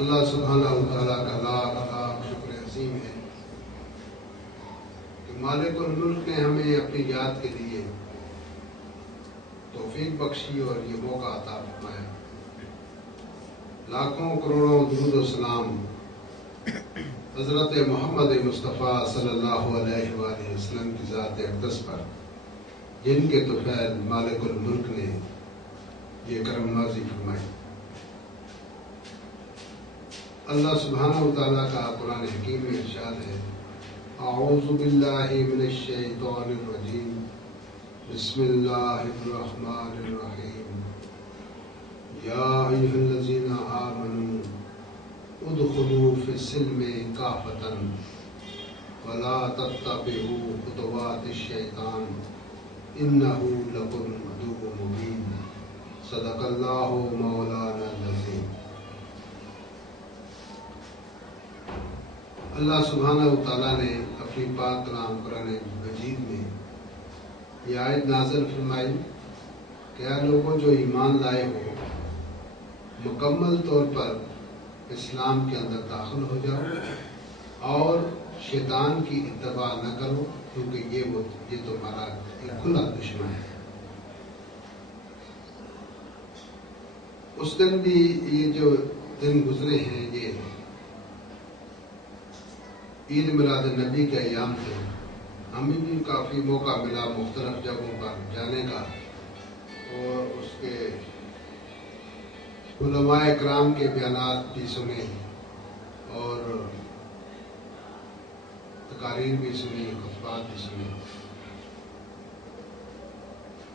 اللہ سبحانہ وتعالیٰ کا لاکھ لاکھ شکر عظیم ہے کہ مالک الملک نے ہمیں اپنی یاد کے لیے توفیق بخشی اور یہ موقع عطا فرمایا۔ لاکھوں کروڑوں درود و سلام حضرت محمد مصطفیٰ صلی اللہ علیہ وآلہ وسلم کی ذات اقدس پر، جن کے طفیل مالک الملک نے یہ کرم نوازی فرمائی۔ اللہ سبحانہ وتعالیٰ کا قرآن حکیم میں ارشاد ہے، اعوذ باللہ من الشیطان الرجیم، بسم اللہ الرحمن الرحیم، یا ایھا الذین آمنوا ادخلوا فی السلم کافۃ ولا تتبعوا خطوات الشیطان انہ لکم عدو مبین، صدق اللہ مولانا العظیم۔ اللہ سبحانہ وتعالیٰ نے اپنی پاک کلام قرآن مجید میں یہ آیت نازل فرمائی کہ اے لوگوں جو ایمان لائے ہو، مکمل طور پر اسلام کے اندر داخل ہو جاؤ اور شیطان کی اتباع نہ کرو، کیونکہ یہ تمہارا ایک کھلا دشمن ہے۔ اس دن بھی یہ جو دن گزرے ہیں یہ عید میلاد النبی کے ایام تھے، ہمیں بھی کافی موقع ملا مختلف جگہوں پر جانے کا اور اس کے علماء اکرام کے بیانات بھی سنے اور تقاریر بھی سنی، خطبات بھی سنے،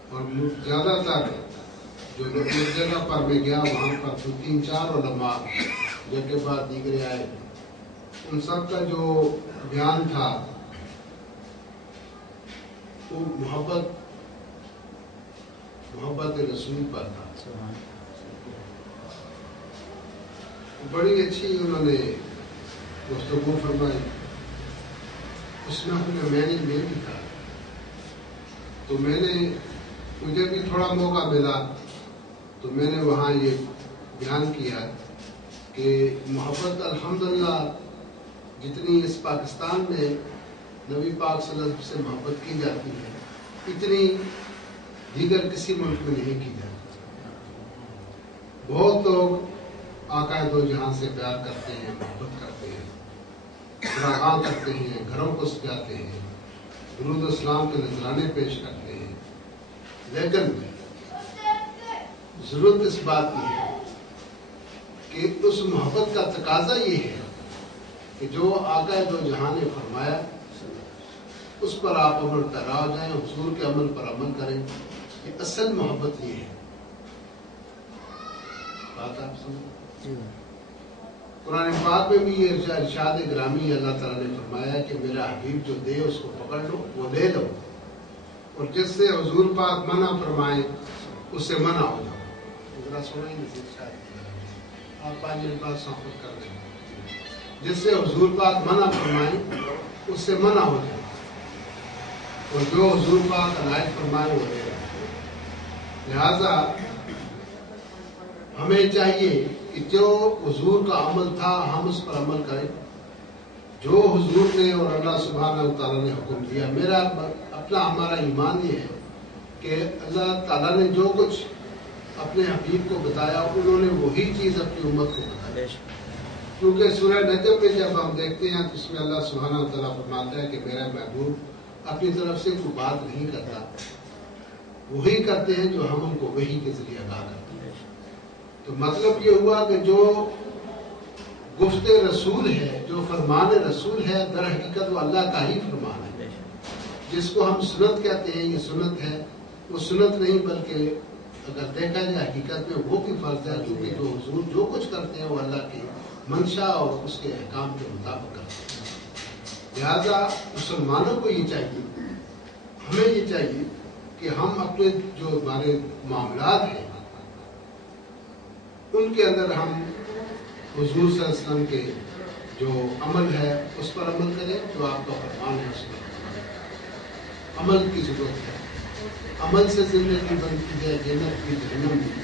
اور زیادہ تر جو جگہ پر میں گیا وہاں پر 3-4 علماء جن کے بعد دیگرے آئے، ان سب کا جو بیان تھا وہ محبت رسول پر تھا۔ بڑی اچھی انہوں نے گفتگو فرمائی، اس میں میں نے بھی تھا، تو مجھے بھی تھوڑا موقع ملا تو میں نے وہاں یہ بیان کیا کہ محبت الحمدللہ جتنی اس پاکستان میں نبی پاک صلی اللہ علیہ وسلم سے محبت کی جاتی ہے، اتنی دیگر کسی ملک میں نہیں کی جاتی۔ بہت لوگ آقا دو جہاں سے پیار کرتے ہیں، محبت کرتے ہیں، فراغاں کرتے ہیں، گھروں کو سجاتے ہیں، درود و سلام کے نذرانے پیش کرتے ہیں، لیکن ضرورت اس بات کی ہے کہ اس محبت کا تقاضا یہ ہے کہ جو آقا دو جہاں نے فرمایا اس پر آپ عمل پیرا ہو جائیں، حضور کے عمل پر عمل کریں۔ یہ اصل محبت یہ ہے۔ بات آپ سمجھ؟ قرآن پاک میں بھی یہ ارشاد گرامی اللہ تعالیٰ نے فرمایا کہ میرا حبیب جو دے اس کو پکڑ لو، وہ لے لو، اور جس سے حضور پاک منع فرمائے اس سے منع ہو جاؤ۔ ذرا سنائیں گے آپ 5 منٹ بعد صحبت کر دیں۔ جس سے حضور پاک منع فرمائیں اس سے منع ہو جائے، اور جو حضور پاک عنایت فرمائے وہ لے رہے۔ لہذا ہمیں چاہیے کہ جو حضور کا عمل تھا ہم اس پر عمل کریں، جو حضور نے اور اللہ سبحانہ وتعالیٰ نے حکم دیا۔ میرا اپنا ہمارا ایمان یہ ہے کہ اللہ تعالیٰ نے جو کچھ اپنے حبیب کو بتایا انہوں نے وہی چیز اپنی امت کو بتائی، کیونکہ سورہ نجم میں جب ہم دیکھتے ہیں تو اس میں اللہ سبحانہ وتعالیٰ فرماتا ہے کہ میرا محبوب اپنی طرف سے کوئی بات نہیں کرتا، وہی کرتے ہیں جو ہم ان کو وحی کے ذریعے عطا کرتے ہیں۔ تو مطلب یہ ہوا کہ جو گفت رسول ہے، جو فرمان رسول ہے، در حقیقت وہ اللہ کا ہی فرمان ہے۔ جس کو ہم سنت کہتے ہیں یہ سنت ہے، وہ سنت نہیں بلکہ اگر دیکھا جائے حقیقت میں وہ بھی فرض ہے، کیونکہ جو حضور جو کچھ کرتے ہیں وہ اللہ کی منشا اور اس کے احکام کے مطابق کرتے ہیں۔ لہذا مسلمانوں کو یہ چاہیے، ہمیں یہ چاہیے کہ ہم اپنے جو ہمارے معاملات ہیں ان کے اندر ہم حضور صلی اللہ علیہ وسلم کے جو عمل ہے اس پر عمل کریں، جو آپ کا فرمان ہے اس پر عمل کی ضرورت ہے۔ عمل سے زندگی بنتی ہے، جنت کی جہنم کی،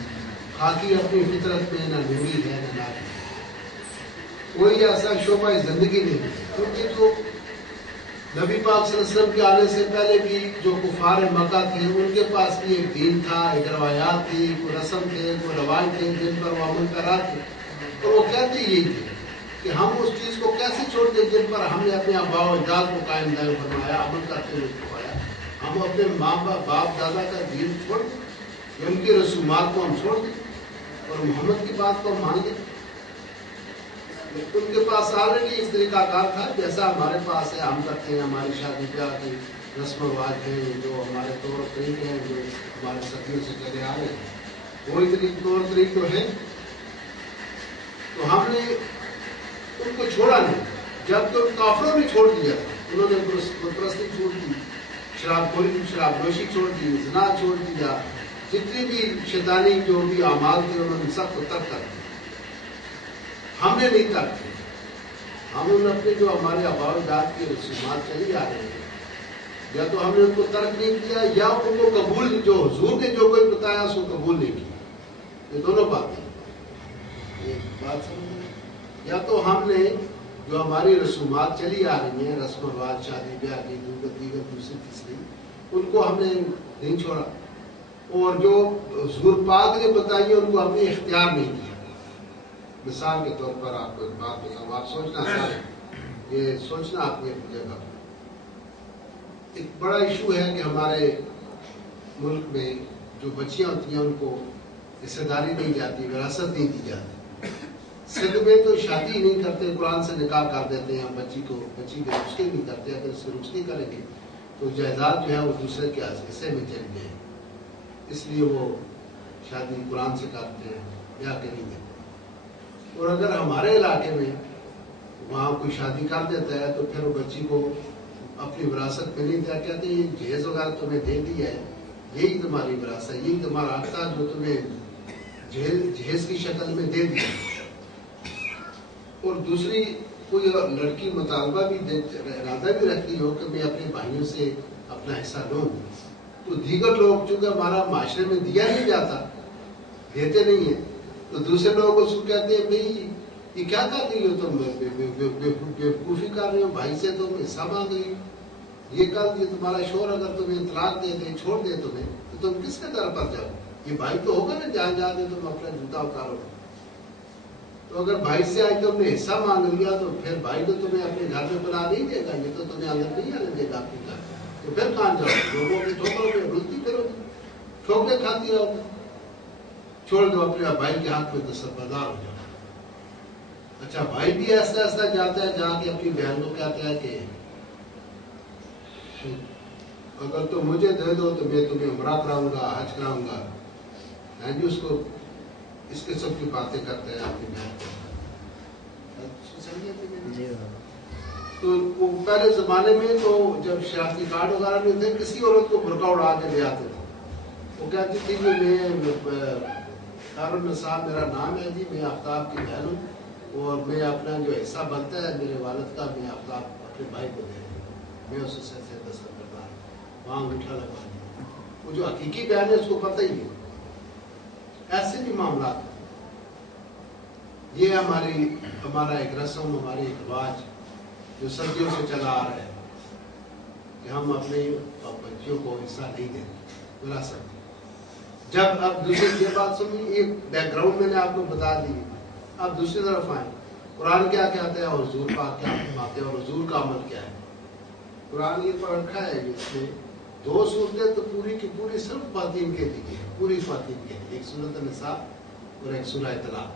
خاکی اپنی فطرت میں نہ نوری ہے نہ ناری۔ کوئی ایسا شعبہ زندگی نہیں ہے، کیونکہ جو نبی پاک صلی اللہ علیہ وسلم کے آنے سے پہلے بھی جو کفار مکہ تھے ان کے پاس بھی ایک دین تھا، ایک روایات تھی، کوئی رسم تھے، کوئی روایت تھے جن پر وہ عمل کرا تھے، اور وہ کہتے یہی تھے کہ ہم اس چیز کو کیسے چھوڑ دیں جن پر ہم نے اپنے آباء و اجداد کو قائم دائم فرمایا، عمل کرتے ہوئے فرمایا. ہم اپنے ماں باپ دادا کا دین چھوڑ دیں، ان کی رسومات کو ہم چھوڑ دیں اور محمد کی بات کو ہم مان لیں. ان کے پاس آلریڈی اس طریقہ کار تھا جیسا ہمارے پاس ہے، ہم کرتے ہیں. ہماری شادی بیاہ کی رسم و رواج ہیں، جو ہمارے طور طریقے ہیں، جو ہمارے صدیوں سے چلے آ رہے ہیں، وہی طور طریقے تو ہیں. تو ہم نے ان کو چھوڑا نہیں، جب تو کافروں نے چھوڑ دیا، انہوں نے بت پرستی چھوڑ دی، شراب نوشی چھوڑ دی، زنا چھوڑ دیا، جتنی بھی شیطانی جو بھی اعمال تھے انہوں نے سب کو ترک کر دیا. ہم نے نہیں ترک کیا. ہم نے اپنے جو ہمارے آباء و اجداد کی رسومات چلی آ رہی ہیں، یا تو ہم نے ان کو ترک نہیں کیا یا ان کو قبول، جو حضور نے جو کوئی بتایا اس کو قبول نہیں کیا. یہ دونوں باتیں بات سمجھ. یا تو ہم نے جو ہماری رسومات چلی آ رہی ہیں، رسم و رواج، شادی بیاہ کی دیگر دوسری تیسری، ان کو ہم نے نہیں چھوڑا، اور جو حضور پاک نے بتائی ان کو ہم نے اختیار نہیں کیا. مثال کے طور پر آپ کو ایک بات بتاؤں، آپ سوچنا چاہیں، یہ سوچنا آپ نے اپنی جگہ. ایک بڑا ایشو ہے کہ ہمارے ملک میں جو بچیاں ہوتی ہیں ان کو حصہ داری نہیں جاتی، وراثت نہیں دی جاتی. سندھ میں تو شادی ہی نہیں کرتے، قرآن سے نکاح کر دیتے ہیں. بچی کی رخصتی نہیں کرتے. اگر اس کی رخصتی کریں گے تو جائیداد جو ہے وہ دوسرے کے حصے میں چلی جائے، اس لیے وہ شادی قرآن سے کرتے ہیں یا کہ نہیں دیتے. اور اگر ہمارے علاقے میں وہاں کوئی شادی کر دیتا ہے تو پھر وہ بچی کو اپنی وراثت پہ نہیں دیا، کہتے ہیں یہ جہیز وغیرہ تمہیں دے دی ہے، یہی تمہاری وراثت، یہی تمہارا حق تھا جو تمہیں جہیز کی شکل میں دے دیا. اور دوسری کوئی لڑکی مطالبہ بھی ارادہ بھی رکھتی ہو کہ میں اپنے بھائیوں سے اپنا حصہ لوں، تو دیگر لوگ چونکہ ہمارا معاشرے میں دیا نہیں جاتا، دیتے نہیں ہیں، تو دوسرے لوگ اس کو کہتے ہیں بھائی یہ کیا کر رہی ہو تم، بیوقوفی کر رہے ہو، بھائی سے تم حصہ مانگ رہی ہو. یہ کل یہ تمہارا شوہر اگر تمہیں طلاق دے دے، چھوڑ دے تمہیں، تو تم کس کے در پر جاؤ؟ یہ بھائی تو ہوگا نا جہاں جہاں دے تم اپنا جوتا اتارو. تو اگر بھائی سے آج تم نے حصہ مانگ لیا تو پھر بھائی تو تمہیں اپنے گھر میں بنا نہیں دے گا، یہ تو تمہیں اندر نہیں آنے دے گا اپنے گھر. تو پھر کہاں جاؤ؟ لوگوں کی ٹھوکروں پہ رلتی پھرو گی، ٹھوکریں کھاتی رہو گی. چھوڑ دو، اپنے بھائی کے ہاتھ میں دستبردار ہو جاؤ. اچھا بھائی بھی ایسا ایسا جاتا ہے جہاں کے اپنی بہن کو کہتا ہے کہ اگر تم مجھے دے دو تو میں تمہیں عمرہ کراؤں گا، حج کراؤں گا. جی اس کو اس قسم کی باتیں کرتے ہیں اپنی بہن کو. تو وہ پہلے زمانے میں تو جب شناختی کارڈ وغیرہ نہیں تھے، کسی عورت کو برقع اڑا کے لے آتے تھے. وہ کہتی تھی کہ میں خیرالنساء میرا نام ہے جی، میں آفتاب کی بہن ہوں، اور میں اپنا جو حصہ بنتا ہے میرے والد کا میں آفتاب اپنے بھائی کو دے دوں، میں اس سے دستخط کرتا ہوں، وہاں انگوٹھا لگا دیا. وہ جو حقیقی بہن ہے اس کو پتہ ہی نہیں. ایسے بھی معاملات. یہ ہمارا ایک رسم، ہماری ایک رواج جو صدیوں سے چلا آ رہا ہے کہ ہم اپنے بچیوں کو حصہ نہیں دیتے وراثت. جب اب دوسری یہ بات سنی، ایک بیک گراؤنڈ میں نے آپ کو بتا دی. اب دوسری طرف آئیں، قرآن کیا کہتا ہے اور حضور پاک کیا فرماتے ہیں اور حضور کا عمل کیا ہے. قرآن یہ پڑھ رکھا ہے اس میں 2 صورتیں تو پوری کی پوری صرف خواتین کے لیے، پوری خواتین کے لیے. ایک سورۃ النساء اور ایک سورہ طلاق.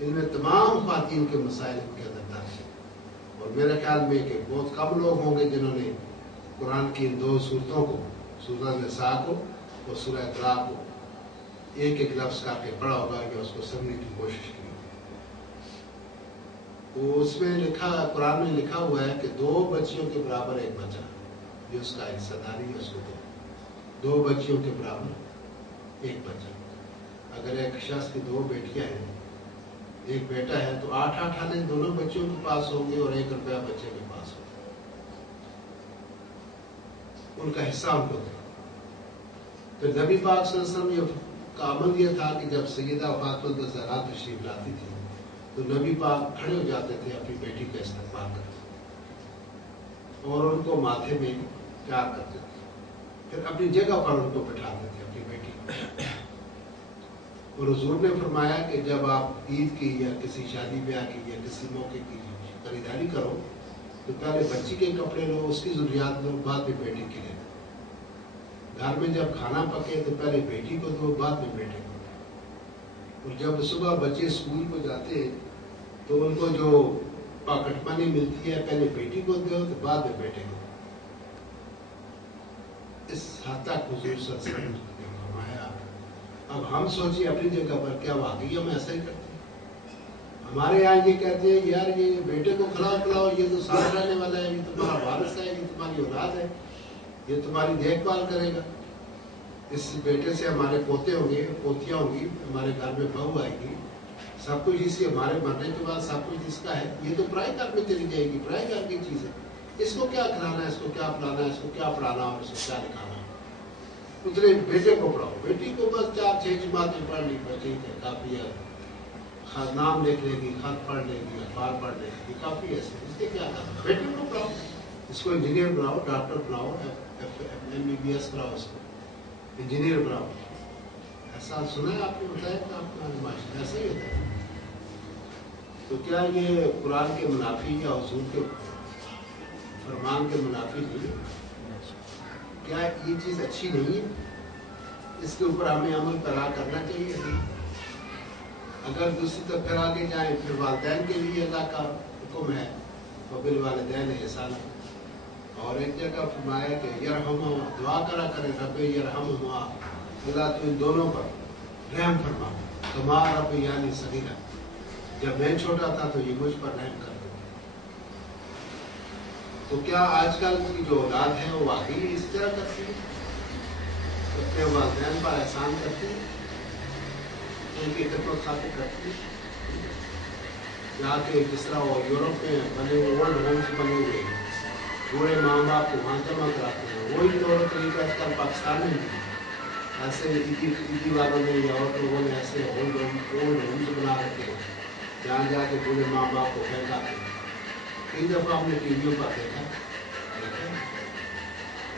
ان میں تمام خواتین کے مسائل ان کے اندر درج ہیں. اور میرے خیال میں کہ بہت کم لوگ ہوں گے جنہوں نے قرآن کی ان 2 صورتوں کو، سورۃ النساء کو اور سورہ طلاق کو، ایک ایک لفظ کر کے پڑھا ہوگا کہ اس کو سمجھنے کی کوشش کی. وہ اس میں لکھا، قرآن میں لکھا ہوا ہے کہ 2 بچیوں کے برابر ایک بچہ جو اس کا حصہ داری ہے اس کو دو. 2 بچیوں کے برابر ایک بچہ. اگر ایک شخص کی 2 بیٹیاں ہیں، ایک بیٹا ہے، تو 8 آنے دونوں بچیوں کے پاس ہوں گے اور 1 روپیہ بچے کے پاس ہوگا. ان کا حصہ ان کو دے. پھر نبی پاک صلی اللہ علیہ وسلم کا عمل یہ تھا کہ جب سیدہ فاطمہ الزہرا تشریف لاتی تھی تو نبی پاک کھڑے ہو جاتے تھے اپنی بیٹی کا استقبال کرتے اور ان کو ماتھے میں پیار کرتے تھے، پھر اپنی جگہ پر ان کو بٹھاتے تھے اپنی بیٹی۔ اور حضور نے فرمایا کہ جب آپ عید کی یا کسی شادی بیاہ کی یا کسی موقع کی خریداری کرو تو پہلے بچی کے کپڑے لو، اس کی ضروریات لو، بعد میں بیٹی کے لیے دو۔ گھر میں جب کھانا پکے تو پہلے بیٹی کو دو، بعد میں بیٹے کو دو۔ اور جب صبح بچے اسکول کو جاتے ہیں تو ان کو جو پاکٹ منی ملتی ہے پہلے بیٹی کو دو تو بعد میں بیٹے کو۔ اس حد تک حضور صلی اللہ علیہ وسلم نے فرمایا۔ اب ہم سوچیں اپنی جگہ پر کیا واقعی ہم ایسا ہی کرتے ہیں؟ ہمارے یہاں یہ کہتے ہیں یار یہ بیٹے کو کھلاؤ پلاؤ، یہ تو ساتھ رہنے والا ہے، یہ تمہارا وارث ہے، یہ تمہاری اولاد ہے، یہ تمہاری دیکھ بھال کرے گا، اس بیٹے سے ہمارے پوتے ہوں گے، پوتیاں ہوں گی، ہمارے گھر میں بہو آئے گی، سب کچھ اسی ہمارے مرنے کے بعد سب کچھ اس کا ہے، یہ تو پرائے گھر میں چلی جائے گی، پرائے گھر کی چیز ہے، اس کو کیا کھلانا ہے، اس کو کیا پلانا ہے، اس کو کیا پڑھانا اور اس کو کیا لکھانا ہے۔ اتنے بیٹے کو پڑھاؤ، بیٹی کو بس 4-6 جماعتیں پڑھ لی، ٹھیک ہے کافی ہے، نام لکھ لے گی، خط پڑھ لے گی، اخبار پڑھ لے گی، کافی ہے، اس کے کیا کرنا۔ بیٹے کو پڑھاؤ، اس کو انجینئر بناؤ، ڈاکٹر بناؤ، MBBS کراؤ، اس کو انجینئر بناؤ۔ ایسا سنا ہے آپ نے؟ بتایا کہ آپ کا معاشرہ ایسا ہی ہوتا ہے؟ تو کیا یہ قرآن کے منافی یا حضور کے فرمان کے منافی نہیں؟ کیا یہ چیز اچھی نہیں ہے؟ اس کے اوپر ہمیں عمل پیرا کرنا چاہیے۔ اگر دوسری طرف پھر آگے جائیں، پھر والدین کے لیے اللہ کا حکم ہے وبالوالدین احسانا، اور ایک جگہ فرمایا کہ یرحمہما، دعا کرا کرے رب یرحمہما، اللہ تو ان دونوں پر رحم فرما، کما ربیانی صغیرا، جب میں چھوٹا تھا تو یہ مجھ پر رحم کر دو۔ تو کیا آج کل کی جو اولاد ہے وہ واقعی اس طرح کرتی ہے؟ اپنے والدین پر احسان کرتی ہے، ان کی خدمت خاطر کرتی ہے؟ یہاں کے جس طرح وہ یورپ میں بنے ہوئے اولڈ ہومس بنے ہوئے ہیں، بوڑھے ماں باپ کو وہاں جمع کراتے ہیں، وہی طور طریقہ آج کل پاکستان میں بھی ایسے عیدی والوں نے یا اور لوگوں نے ایسے اولڈ ہومس بنا رکھے ہیں جہاں جا کے بوڑھے ماں باپ کو پھینکاتے ہیں۔ کئی دفعہ ہم نے ٹی ویوں پر دیکھا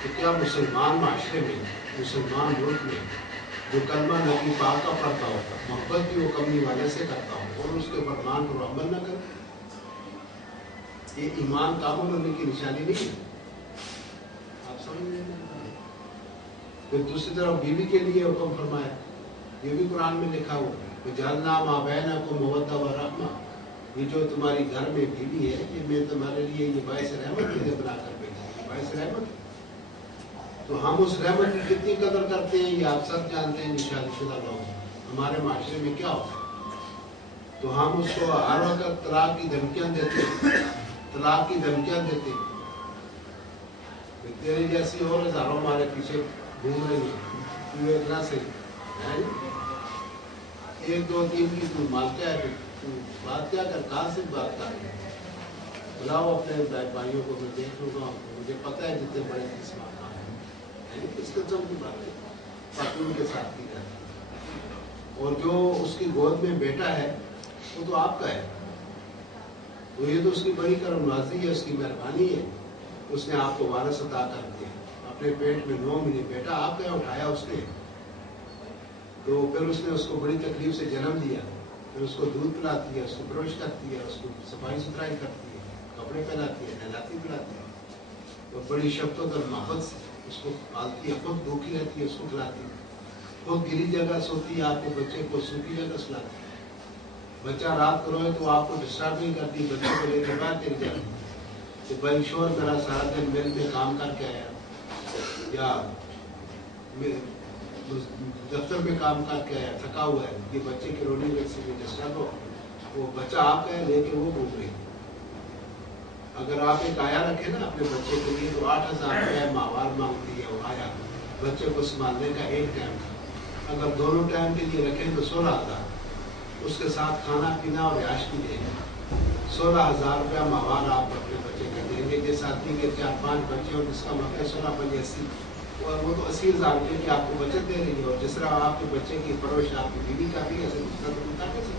کہ کیا مسلمان معاشرے میں، مسلمان ملک میں جو کلمہ نبی پاک کا پڑھتا ہوتا، محبت کی وہ کمی والے سے کرتا ہوں اور اس کے فرمان پر عمل نہ کرے، یہ ایمان کامل ہونے کی نشانی نہیں ہے۔ آپ سمجھ لیں۔ پھر دوسری طرف بیوی کے لیے حکم فرمایا، یہ بھی قرآن میں لکھا ہوا، جعلنا ما بینکم مودۃ و رحمہ، یہ جو تمہاری گھر میں بیوی ہے یہ میں تمہارے لیے یہ باعث رحمت کے لیے بنا کر بھیجا، باعث رحمت ہے۔ تو ہم اس رحمت کی کتنی قدر کرتے ہیں یہ آپ سب جانتے ہیں، شادی شدہ لوگ ہمارے معاشرے میں کیا ہوتا ہے۔ تو ہم اس کو ہر وقت طلاق کی دھمکیاں دیتے ہیں، طلاق کی دھمکیاں دیتے ہیں، تیرے جیسی اور ہزاروں ہمارے پیچھے گھوم رہی ہیں، اتنا سے 1 2 3 کی تو مانتا ہے، تو بات کیا کر، کہاں سے بات کر رہی ہے؟ بلاؤ اپنے بھائیوں کو، میں دیکھ لوں گا، مجھے پتہ ہے جتنے بڑے قسم اس قسم کی بات ہے خاتون کے ساتھ کی جاتی ہے۔ اور جو اس کی گود میں بیٹا ہے وہ تو آپ کا ہے، تو یہ تو اس کی بڑی کرم نوازی ہے، اس کی مہربانی ہے، اس نے آپ کو وارث عطا کر دیا، اپنے پیٹ میں 9 مہینے بیٹا آپ کا اٹھایا اس نے، تو پھر اس نے اس کو بڑی تکلیف سے جنم دیا، پھر اس کو دودھ پلاتی ہے، اس کو پرورش کرتی ہے، اس کو صفائی ستھرائی کرتی ہے، کپڑے پہناتی ہے، نہلاتی پلاتی ہے، تو بڑی شفقت اور محبت سے اس کو پالتی ہے، خود بھوکی رہتی ہے، اس کو کھلاتی ہے، خود گلی جگہ سوتی ہے، آپ کے بچے کو سوکھی جگہ سلاتی ہے، بچہ رات کو روئے تو آپ کو ڈسٹرب نہیں کرتی، بچے کو لے کے باہر چلی جاتی کہ بھائی شور میرا سارا دن مل میں کام کر کے آیا یا دفتر میں کام کر کے آیا، تھکا ہوا ہے، یہ بچے کے رونے میں سے ڈسٹرب ہو، وہ بچہ آپ کا ہے لے کے وہ گھوم رہی ہے۔ اگر آپ ایک آیا رکھیں نا اپنے بچے کے لیے تو 8,000 روپئے ماہوار مانگتی ہے وہ آیا، بچے کو سنبھالنے کا ایک ٹائم کا، اگر دونوں ٹائم کے لیے رکھیں تو 16,000، اس کے ساتھ کھانا پینا اور رہائش بھی دیں گے، 16,000 روپیہ ماہوار آپ اپنے بچے کا دیں گے۔ جس آدمی کے 4-5 بچے اور جس کا مطلب 16 × 80، اور وہ تو 80,000 روپئے کی آپ کو بچت دے رہی ہے، اور جس طرح آپ کے بچے کی پرورش آپ کی بیوی کا بھی ایسے دوسرا تو کر سکتے،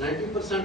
90%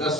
10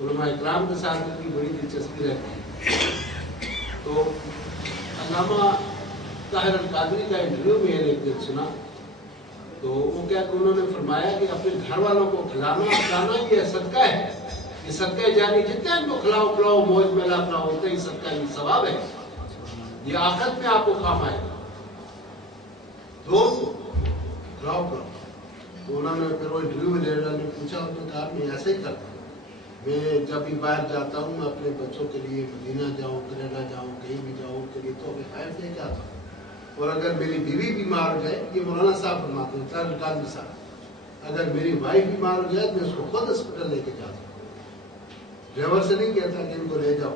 علماء اکرام کے ساتھ میری بڑی دلچسپی رہتی ہے. تو علامہ طاہر القادری کا انٹرویو میں نے ایک دن سنا تو وہ کیا کہ انہوں نے فرمایا کہ اپنے گھر والوں کو کھلانا یہ صدقہ ہے, یہ صدقہ جاری, جتنے ان کو کھلاؤ پلاؤ موج میلا پلاؤ اتنا ہی صدقہ, یہ ثواب ہے, یہ آخرت میں آپ کو کام آئے گا. دوست کو کھلاؤ پلاؤ. تو انہوں نے پھر وہ انٹرویو میں نے پوچھا, انہوں نے کہا میں ایسے ہی کرتا ہوں, میں جب بھی باہر جاتا ہوں میں اپنے بچوں کے لیے مدینہ جاؤں, کینیڈا جاؤں, کہیں بھی جاؤں, ان کے لیے تو خیر لے کے آتا ہوں. اور اگر میری بیوی بیمار ہو جائے, یہ مولانا صاحب فرماتے ہیں طاہر القادری صاحب, اگر میری وائف بیمار ہو جائے تو میں اس کو خود ہاسپٹل لے کے جاتا ہوں. ڈرائیور سے نہیں کہتا کہ ان کو لے جاؤ,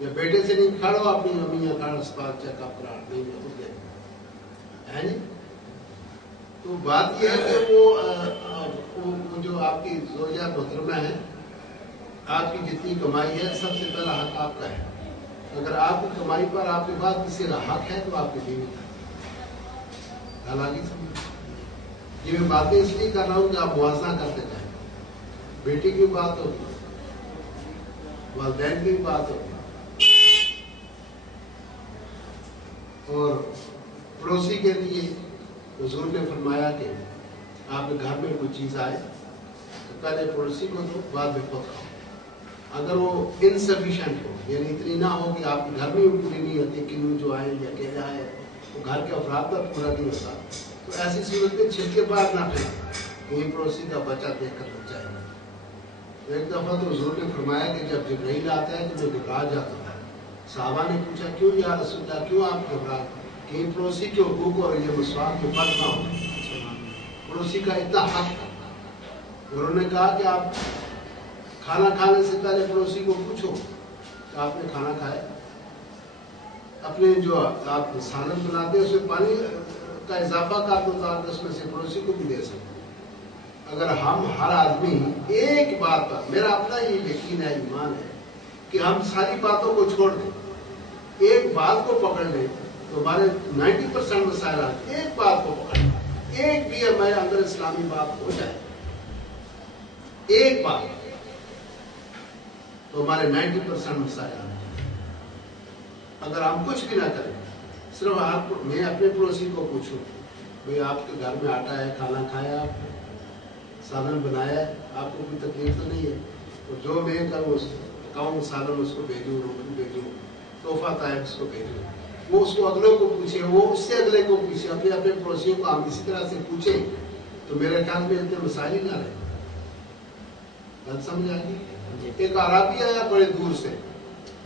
یا بیٹے سے نہیں کھڑو اپنی امی یا کھڑا اسپتال چیک اپ کرا, نہیں میں خود لے جاؤں. ہے نہیں. تو بات یہ ہے کہ وہ جو آپ کی زوجہ محترمہ ہے, آپ کی جتنی کمائی ہے سب سے پہلا حق آپ کا ہے. اگر آپ کی کمائی پر آپ کے پاس کسی کا حق ہے تو آپ کی بیوی کا. حالانکہ یہ میں باتیں اس لیے کر رہا ہوں کہ آپ موازنہ کرتے جائیں. بیٹی کی بات ہوگی, والدین کی بات ہوگی, اور پڑوسی کے لیے حضور نے فرمایا کہ آپ کے گھر میں کوئی چیز آئے تو پہلے پڑوسی کو دو, بعد میں خود کھاؤ. اگر وہ انسفیشینٹ ہو, یعنی اتنی نہ ہو کہ آپ کے گھر میں پوری نہیں ہوتی, کنو جو آئے یا کہ آئے وہ گھر کے افراد پر پورا نہیں ہوتا, تو ایسی صورت میں چھلکے باہر نہ پھینکیں, کہیں پڑوسی کا بچہ دیکھ کر لگ جائے گا. ایک دفعہ تو حضور نے فرمایا کہ جب جبرائیل آتا ہے تو میں گھبرا جاتا ہوں. صحابہ نے پوچھا کیوں یا رسول اللہ, کیوں آپ گھبرا, کہیں پڑوسی کے حقوق اور یہ مسواک میں فرق نہ ہو, پڑوسی کا اتنا حق ہے. انہوں نے کہا کہ آپ کھانا کھانے سے پہلے پڑوسی کو پوچھو کہ آپ نے کھانا کھایا. اپنے جو آپ سالن بناتے ہیں اس میں پانی کا اضافہ کر دو تاکہ اس میں سے پڑوسی کو بھی دے سکتے. اگر ہم ہر آدمی ایک بات پر, میرا اپنا یہ یقین ہے, ایمان ہے کہ ہم ساری باتوں کو چھوڑ دیں, ایک بات کو پکڑ لیں تو ہمارے 90% مسائل آتے. ایک بات کو پکڑ لیں, ایک بھی ہمارے اندر اسلامی بات ہو جائے, ایک بات, تو ہمارے 90% مسائل آتے. اگر ہم کچھ بھی نہ کریں, صرف میں اپنے پڑوسی کو پوچھوں بھئی آپ کے گھر میں آٹا ہے, کھانا کھایا آپ نے, سالن بنایا ہے, آپ کو کوئی تکلیف تو نہیں ہے, تو جو میں کروں پکاؤں سالن اس کو بھیجوں, روٹی بھیجوں, تحفہ طائب اس کو بھیجوں, وہ اس کو اگلے کو پوچھے, وہ اس سے اگلے کو پوچھے, اپنے پڑوسیوں کو ہم اسی طرح سے پوچھیں تو میرے خیال میں اتنے مسائل ہی نہ رہے. بات سمجھ آ گئی. ایک عربی آیا بڑے دور سے,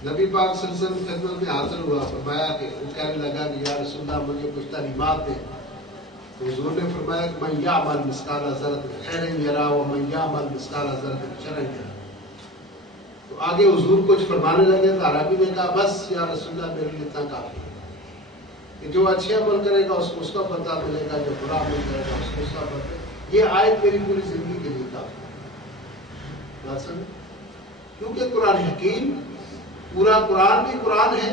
نبی پاک صلی اللہ علیہ وسلم خدمت میں حاضر ہوا, فرمایا کہ وہ کہنے لگا کہ یا رسول اللہ مجھے کچھ تعلیمات دیں. تو حضور نے فرمایا کہ من یعمل مثقال ذرۃ خیر یرا ومن یعمل مثقال ذرۃ شر یرا. تو آگے حضور کچھ فرمانے لگے تو عربی نے کہا بس یا رسول اللہ میرے لیے اتنا کافی ہے کہ جو اچھے عمل کرے گا اس کو اس کا پتہ ملے گا, جو برا عمل کرے گا اس کو اس کا پتہ. یہ آیت میری پوری زندگی کے لیے کافی ہے. بات سمجھ, کیونکہ قرآن حکیم, پورا قرآن بھی قرآن ہے,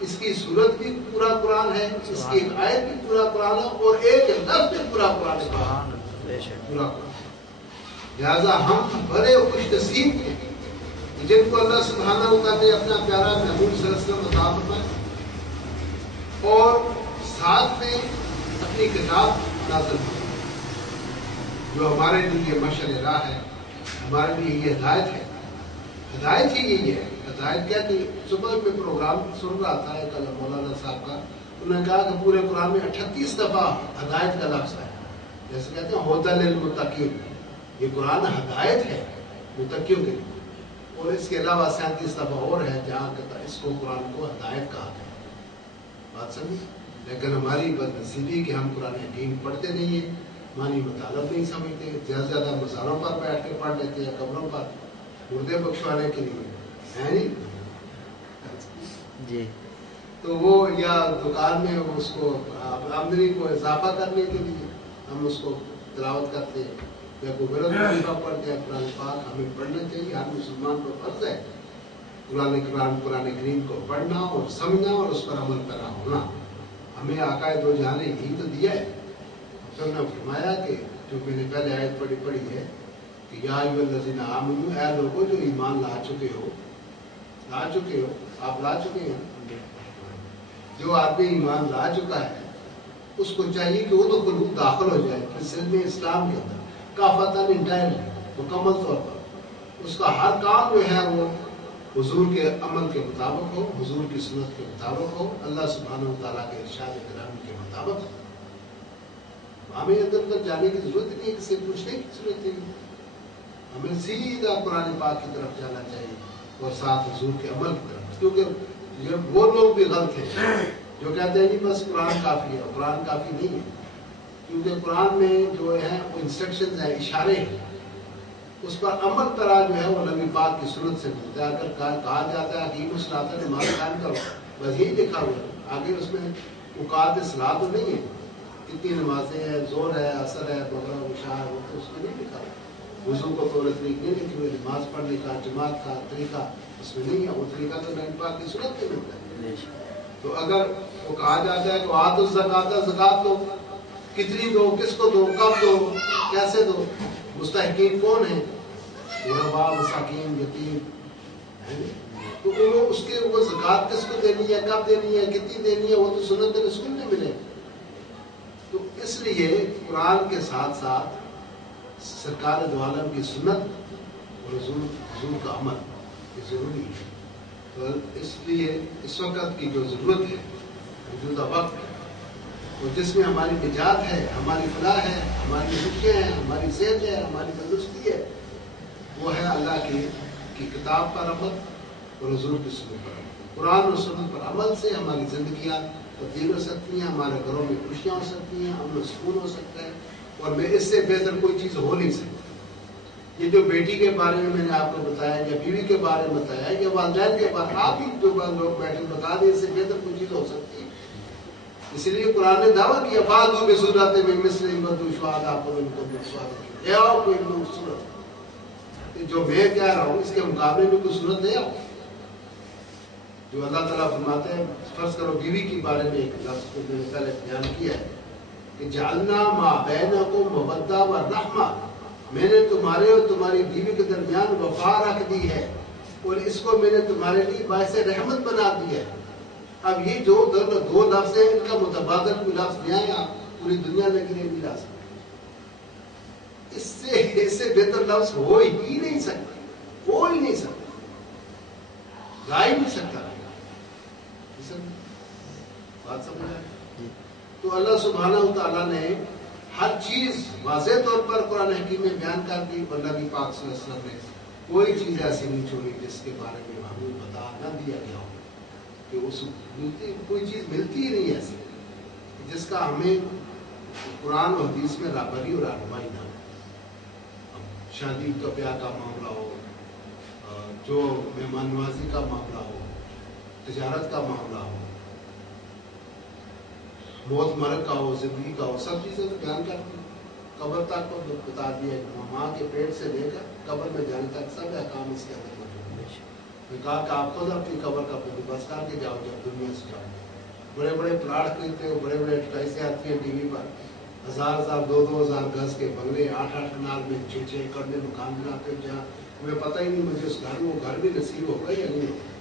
اس کی صورت بھی پورا قرآن ہے, اس کی ایک آیت بھی پورا قرآن ہے, اور ایک لفظ بھی پورا قرآن ہے, پورا قرآن. لہذا ہم بڑے خوش نصیب ہیں جن کو اللہ سبحانہ و تعالیٰ نے اپنا پیارا محبوب صلی اللہ علیہ وسلم عطا فرمایا, اور ساتھ میں اپنی کتاب نازل کی جو ہمارے لیے مشعل راہ ہے, ہمارے لیے یہ ہدایت ہے. ہدایت ہی یہی ہے. ہدایت کیا کہ صبح میں پروگرام سن رہا تھا کل مولانا صاحب کا, انہوں نے کہا کہ پورے قرآن میں 38 دفعہ ہدایت کا لفظ ہے. جیسے کہتے ہیں ہدی للمتقین, یہ قرآن ہدایت ہے متقیوں کے لیے, اور اس کے علاوہ 37 دفعہ اور ہے جہاں اس کو قرآن کو ہدایت کہا ہے. بات سمجھی. لیکن ہماری بدنصیبی کہ ہم قرآن حکیم پڑھتے نہیں ہیں, معنی مطالب نہیں سمجھتے, زیادہ سے زیادہ مزاروں پر بیٹھ کے پڑھ لیتے ہیں, قبروں پر مردے بخشوانے کے لیے, ہے نہیں جی. تو وہ یا دکان میں اس کو آمدنی کو اضافہ کرنے کے لیے ہم اس کو تلاوت کرتے ہیں, یا کوئی غلط طریقہ پڑھتے ہیں. قرآن پاک ہمیں پڑھنا چاہیے, ہر مسلمان کو فرض ہے قرآن کریم کو پڑھنا اور سمجھنا اور اس پر عمل پیرا ہونا. ہمیں آقا دو جہاں نے یہی تو دیا ہے. تو نے فرمایا کہ جو میں نے پہلے آیت پڑھی ہے کہ یا ایھا الذین آمنوا، اے لوگوں جو ایمان لا چکے ہو، آپ لا چکے ہیں. جو آدمی ایمان لا چکا ہے اس کو چاہیے کہ وہ تو خود داخل ہو جائے پھر سلم اسلام کے اندر کافتاً انٹائرلی، مکمل طور پر. اس کا ہر کام جو ہے وہ حضور کے عمل کے مطابق ہو، حضور کی سنت کے مطابق ہو، اللہ سبحانہ و تعالیٰ کے ارشاد گرامی کے مطابق ہو. ہمیں ادھر تک جانے کی ضرورت نہیں ہے، کسی سے پوچھنے کی ضرورت نہیں. ہمیں سیدھا قرآن پاک کی طرف جانا چاہیے اور ساتھ حضور کے عمل کی طرف. کیونکہ یہ وہ لوگ بھی غلط ہیں جو کہتے ہیں جی بس قرآن کافی ہے. قرآن کافی نہیں ہے، کیونکہ قرآن میں جو ہے وہ انسٹرکشنز ہیں، اشارے ہیں. اس پر عمل کرا جو ہے وہ نبی پاک کی سنت سے ملتا ہے. اگر کہا جاتا ہے حکیم الصلاۃ نماز قائم کرو، بس یہی لکھا ہوا ہے. آگے اس میں اوقات صلاۃ تو نہیں ہے، کتنی نمازیں ہیں، زور ہے، عصر ہے، مغرب، عشاء، وہ تو اس میں نہیں لکھا. وضو کو طور طریقے نہیں لکھے ہوئے، نماز پڑھنے کا جماعت کا طریقہ اس میں نہیں ہے. وہ طریقہ تو نبی پاک کی سنت میں ملتا ہے. تو اگر وہ کہا جاتا ہے کہ آتوا الزکوٰۃ، زکوٰۃ دو، کتنی دو، کس کو دو، کب دو، کیسے دو، مستحقین کون ہیں، غرباء، مساکین، یتیم. تو وہ زکوٰۃ کس کو دینی ہے، کب دینی ہے، کتنی دینی ہے، وہ تو سنت رسول میں ملے. تو اس لیے قرآن کے ساتھ ساتھ سرکار دو عالم کی سنت اور حضور کا عمل یہ ضروری ہے. تو اس لیے اس وقت کی جو ضرورت ہے، موجودہ وقت ہے، اور جس میں ہماری نجات ہے، ہماری فلاح ہے، ہماری خوشیاں ہیں، ہماری صحت ہے، ہماری تندرستی ہے، وہ ہے اللہ کی کتاب پر عمل اور حضور کی سنت پر عمل. قرآن اور سنت پر عمل سے ہماری زندگیاں تبدیل ہو سکتی ہیں، ہمارے گھروں میں خوشیاں ہو سکتی ہیں، امن و سکون ہو سکتا ہے، اور میں اس سے بہتر کوئی چیز ہو نہیں سکتی. یہ جو بیٹی کے بارے میں نے آپ کو بتایا، یا بیوی کے بارے میں بتایا، یا والدین کے بارے میں آپ ہی جو لوگ بیٹھے بتا دیں، اس سے بہتر کوئی چیز ہو سکتی ہے. اس لیے قرآن نے دعویٰ کیا فَأْتُوا بِسُورَةٍ مِّن مِّثْلِهِ وَادْعُوا شُهَدَاءَكُمْ إِن كُنتُمْ صَادِقِينَ. لے آؤ کوئی لوگ صورت، جو میں کہہ رہا ہوں اس کے مقابلے میں کوئی صورت لے آؤ. جو اللہ تعالیٰ فرماتے ہیں، فرض کرو بیوی کے بارے میں ایک لفظ کو میں نے پہلے بیان کیا ہے کہ جعلنا ما بینکم مودہ و رحمہ، میں نے تمہارے اور تمہاری بیوی کے درمیان وفا رکھ دی ہے، اور اس کو میں نے تمہارے لیے باعث رحمت بنا دیا ہے. اب یہ جو دو لفظ ہیں، ان کا متبادل کوئی لفظ لے آئے آپ پوری دنیا میں گرے بھی لا سکتے. اس سے بہتر لفظ ہو ہی نہیں سکتا، ہو ہی نہیں سکتا، گا ہی نہیں سکتا. بات سمجھ آئے؟ تو اللہ سبحانہ و تعالیٰ نے ہر چیز واضح طور پر قرآن حکیم میں بیان کر دی، اور نبی پاک صلی اللہ علیہ وسلم نے کوئی چیز ایسی نہیں چھوڑی جس کے بارے میں ہمیں بتا نہ دیا گیا ہو کہ اس کوئی چیز ملتی ہی نہیں ایسی جس کا ہمیں قرآن و حدیث میں رہبری اور رہنمائی نہ ہو. شادی کا بیاہ کا معاملہ ہو، جو مہمان نوازی کا معاملہ ہو، تجارت کا معاملہ ہو، موت مرگ کا ہو، زندگی کا ہو، سب چیزیں تو بیان کرتی ہیں. قبر تک کو بتا دیا ہے، ماں کے پیٹ سے لے کر قبر میں جانے تک سب احکام اس کے اندر موجود ہے. میں کہا کہ آپ خود اپنی قبر کا بندوبست کر کے جاؤ جب دنیا سے جاؤ. بڑے بڑے پلاٹ خریدتے ہو، بڑے بڑے ایڈورٹائزیں آتی ہیں ٹی وی پر، 1000 2000 گز کے بنگلے، 8 کنال میں 6 ایکڑ میں مکان بناتے ہو، جہاں تمہیں پتہ ہی نہیں مجھے اس گھر میں وہ گھر بھی نصیب ہوگا یا نہیں ہوگا.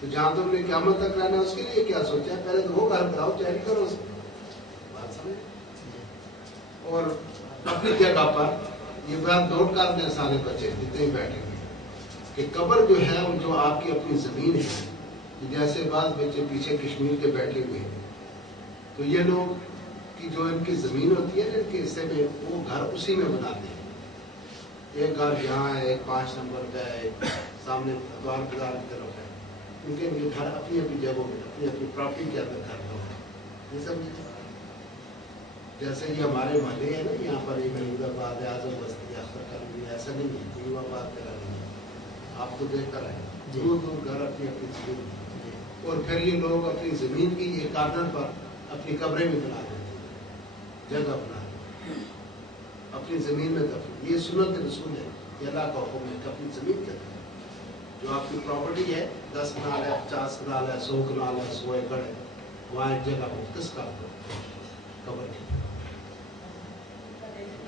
تو جہاں تم نے قیامت تک رہنا ہے اس کے لیے کیا سوچا ہے؟ پہلے تو وہ گھر بناؤ، تیاری کرو اس میں. بات سمجھ؟ اور اپنی جگہ پر یہ بات نوٹ کر دیں سارے بچے جتنے بیٹھے ہوئے کہ قبر جو ہے وہ جو آپ کی اپنی زمین ہے. جیسے بعض بچے پیچھے کشمیر کے بیٹھے ہوئے ہیں، تو یہ لوگ کی جو ان کی زمین ہوتی ہے نا، ان کے حصے میں وہ گھر اسی میں بناتے ہیں. ایک گھر یہاں ہے، ایک 5 نمبر کا ہے، ایک سامنے دوار بازار کی طرف ہے. کیونکہ یہ گھر اپنی اپنی جگہوں میں اپنی اپنی پراپرٹی کے اندر گھر ہو. یہ سب جیسے یہ ہمارے محلے ہیں نا، یہاں پر یہ محمود آباد ہے، اعظم بستی، اختر کالونی، ایسا نہیں ہے. نیو آباد کا نہیں ہے، آپ کو دیکھ کر آئے دور دور گھر اپنی اپنی زمین. اور پھر یہ لوگ اپنی زمین کی ایک کارنر پر اپنی قبریں بھی بنا دیتے ہیں، جگہ بنا دیتے ہیں اپنی زمین میں دفن. یہ سنت رسول ہے، یہ اللہ کا حکم ہے کہ اپنی زمین کے اندر جو آپ کی پراپرٹی ہے، 10 کنال ہے، 50 کنال ہے، 100 کنال ہے، 100 ایکڑ ہے، وہاں ایک جگہ مختص کر دو قبر کی.